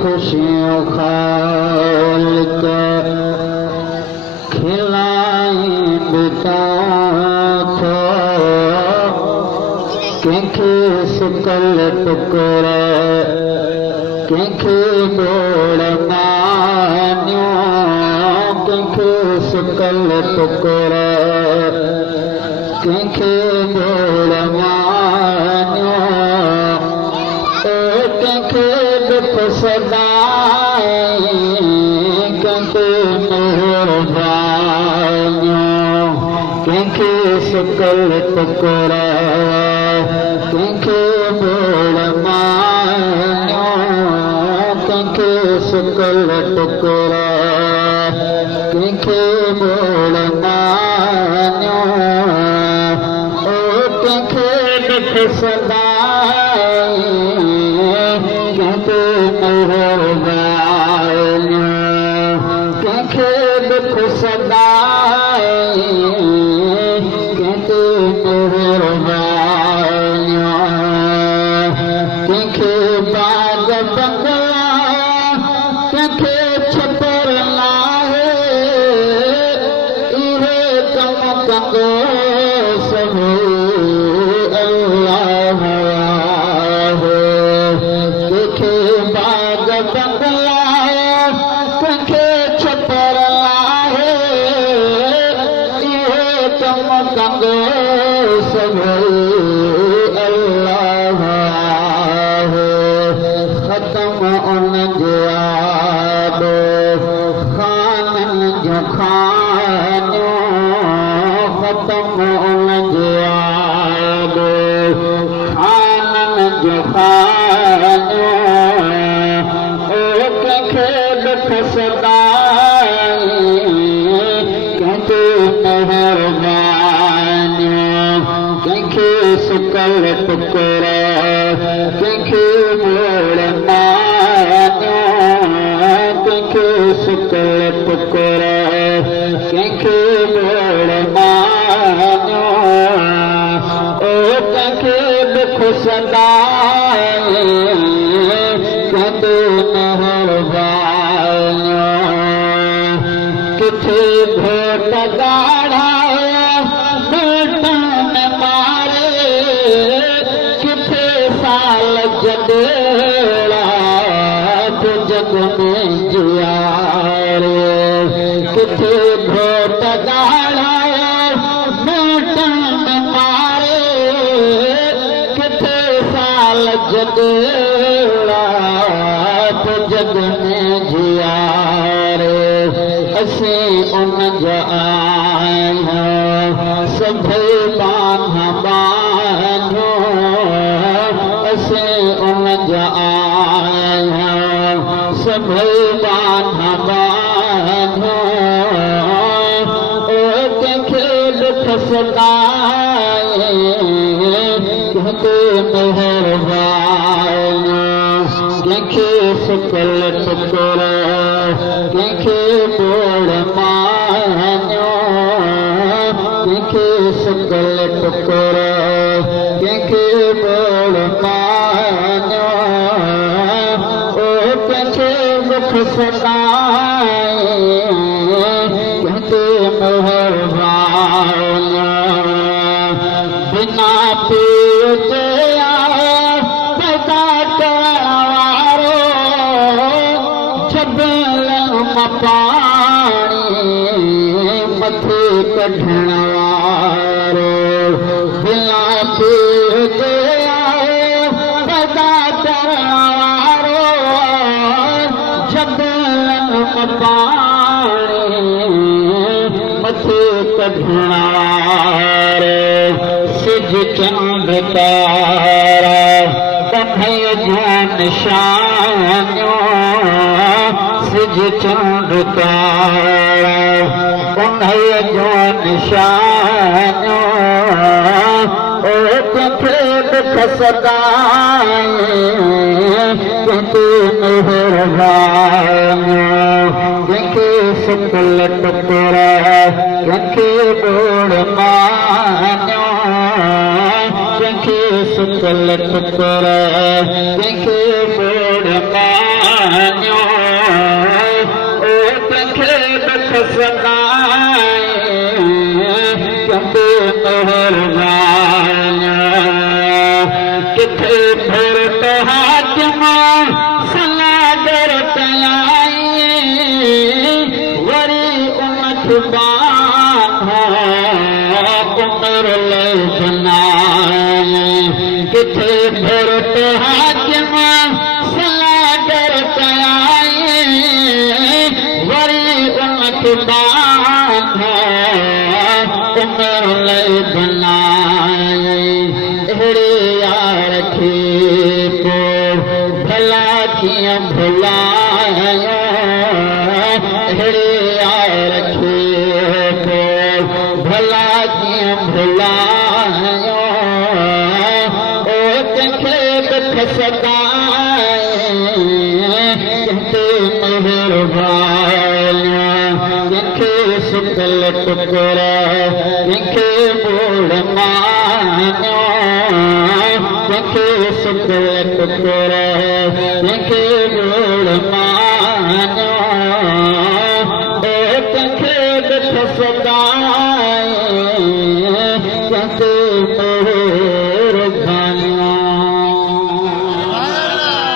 खुशियों खाल खिलाई बिता कंहिंखे सुकल टुकड़ कंहिंखे बोड़ मानियो कंहिंखे सुकल टुकड़ कंहिंखे बोड़ मानियो कंहिंखे दुख सदाई कंहिंखे मेहरबानियो कंहिंखे सुकल टुकड़ कंहिंखे बोड़ मानियो कंहिंखे सुकल टुकड़ कंहिंखे बोड़ मानियो कंहिंखे दुख सदाई कंहिंखे मेहरबानियो कंहिंखे दुख सदाई कंहिंखे मेहरबानियो कंहिंखे बाग बंगला कंहिंखे छपर लाहे इहे कम कंदो सभु अल्लाह कंहिंखे बाग बंगला कंहिंखे छपर लाहे इहे कम कंदो सभु अल्लाह ख़त्म उन जो आबो खाननि जो खानियो ख़त्म उन जो आबो खाननि जो खानियो कंहिंखे दुख सदाई कंहिंखे मेहरबानियो कंहिंखे सुकल टुकड़ कंहिंखे बोड़ मानियो कंहिंखे सुकल टुकड़ कंहिंखे बोड़ मानियो कंहिंखे दुख सदाई कंहिंखे मेहरबानियो किथे घोट ॻाढ़ा मारे किथे साल जॾेड़ा जग में जियारे किथे घोट ॻाढ़ा मारे किथे साल जॾेड़ा जग में जियारे असीं उन जा आहियूं सभई बांधा बांधो असीं उन जा आहियूं सभई बांधा बांधो कंहिंखे दुख सदाई कंहिंखे मेहरबानियो कंहिंखे सुकल टुकड़ कंहिंखे बोड़ मानियो कंहिंखे सुकल टुकड़ कंहिंखे बोड़ मानियो कंहिंखे दुख सदाई कंहिंखे मेहरबानियो बिना पीउ जे पैदा करण वारो छबल पाणी मथे कढण वारो बिना पीउ जे सदा करणवारो जबलन पाणी मथे कढणवारो सिज चंद तारा कन्हैया जो निशानियो सिज चंद तारा कन्हैया जो निशानियो ओ कंहिंखे दुख सदाए कंहिंखे मेहरबानियो कंहिंखे सुकल टुकर कंहिंखे ॿोड़ मानियो कंहिंखे सुकल टुकर कंहिंखे ॿोड़ मानियो ओ कंहिंखे दुख सदाए कंहिंखे मेहरबानियो किथे भरत हाकिम सलागर कयाई वरी उनखे बांधा कुमर ले बनाए किथे भरत हाकिम सलागर कयाई वरी उनखे बांधा कुमर ले बनाए अहिड़े यार खे पोइ भला कीअं भुलायो अहिड़े यार खे पोइ भला कीअं भुलायो ओ कंहिंखे दुख सदाए कंहिंखे मेहरबानियो कंहिंखे सुकल टुकर कंहिंखे ॿोड़ मानियो कंहिंखे सुकल टुकर कंहिंखे ॿोड़ मानियो ओ कंहिंखे दुख सदाए